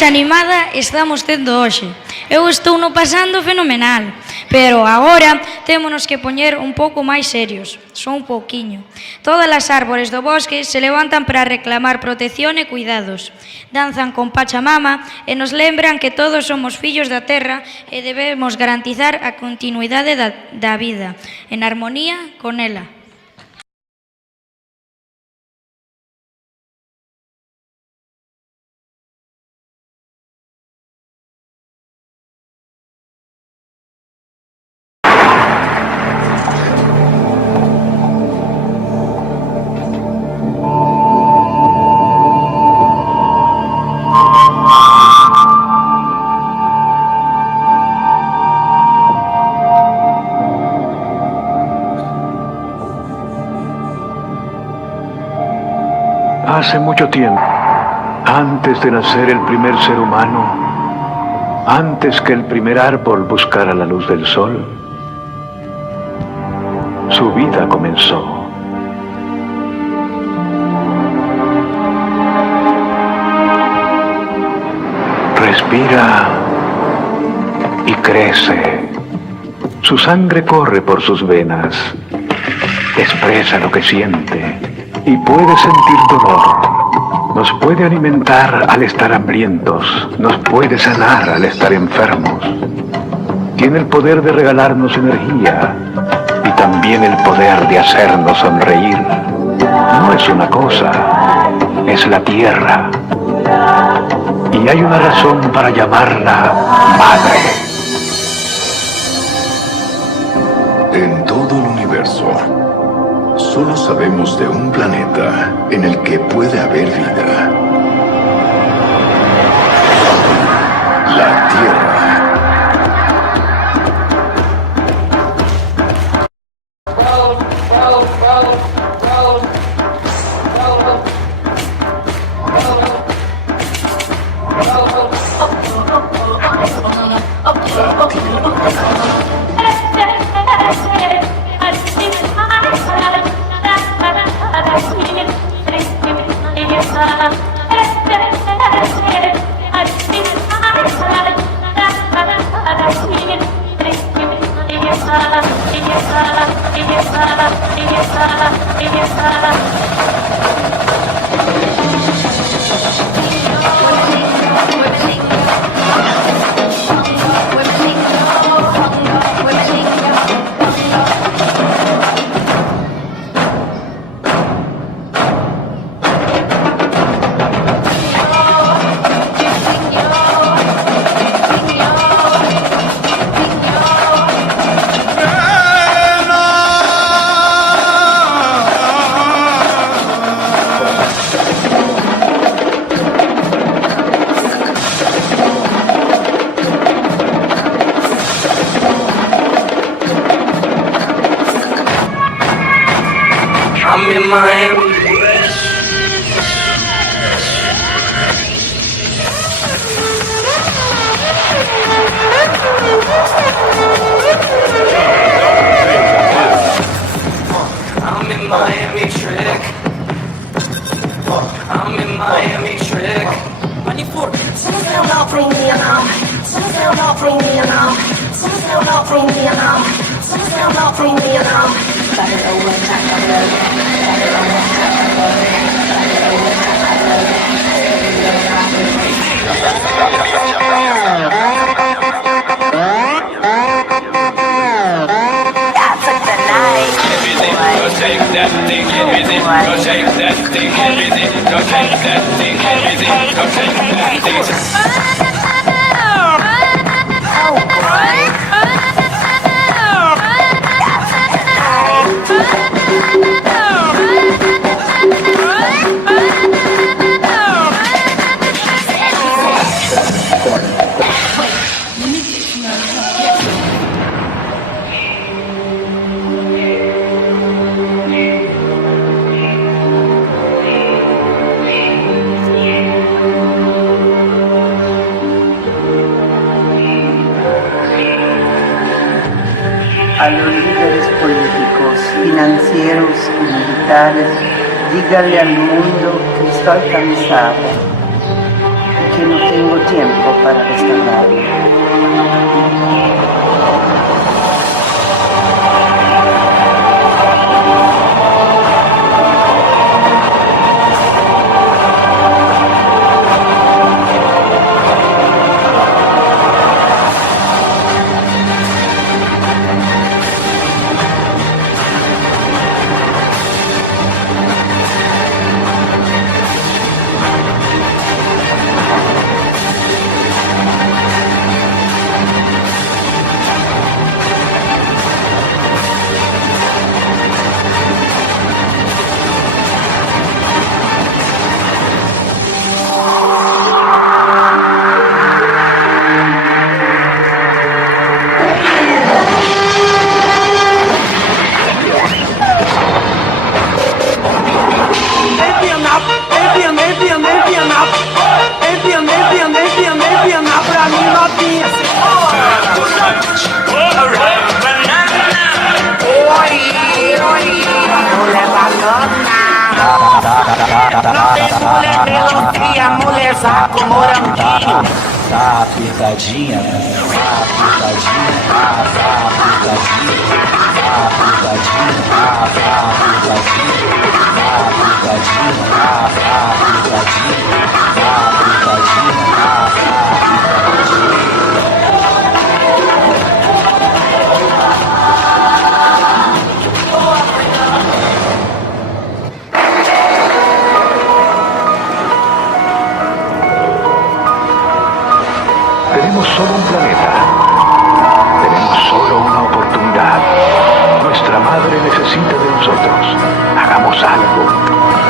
máis animada estamos tendo hoxe. Eu estou no pasando fenomenal, pero agora témonos que poñer un pouco máis serios, só un pouquiño. Todas as árbores do bosque se levantan para reclamar protección e cuidados. Danzan con Pachamama e nos lembran que todos somos fillos da terra e debemos garantizar a continuidade da vida, en armonía con ela. Hace mucho tiempo, antes de nacer el primer ser humano, antes que el primer árbol buscara la luz del sol, su vida comenzó. Respira y crece. Su sangre corre por sus venas, expresa lo que siente y puede sentir dolor. Nos puede alimentar al estar hambrientos, nos puede sanar al estar enfermos. Tiene el poder de regalarnos energía y también el poder de hacernos sonreír. No es una cosa, es la tierra. Y hay una razón para llamarla madre. En todo el universo, solo sabemos de un planeta en el que puede haber vida. La Tierra. I'm in Miami. I'm in Miami trick. I'm in Miami trick. 24. Someone's down now, bring me now. Someone's down now, bring me now. Someone's down now, bring me now. Someone's down now, bring me now. Shake that thing, everything. Go shake that thing, everything. Go shake that thing, everything. Go shake that thing. A los líderes políticos, financieros y militares, díganle al mundo que estoy cansado, que que no tengo tiempo para restaurarlo. Saco moranguinho. Tá apertadinha, tá apertadinha, tá apertadinha, tá apertadinha, tá apertadinha, tá apertadinha, tá apertadinha, tá apertadinha, tá apertadinha. Tenemos solo un planeta. Tenemos solo una oportunidad. Nuestra madre necesita de nosotros. Hagamos algo.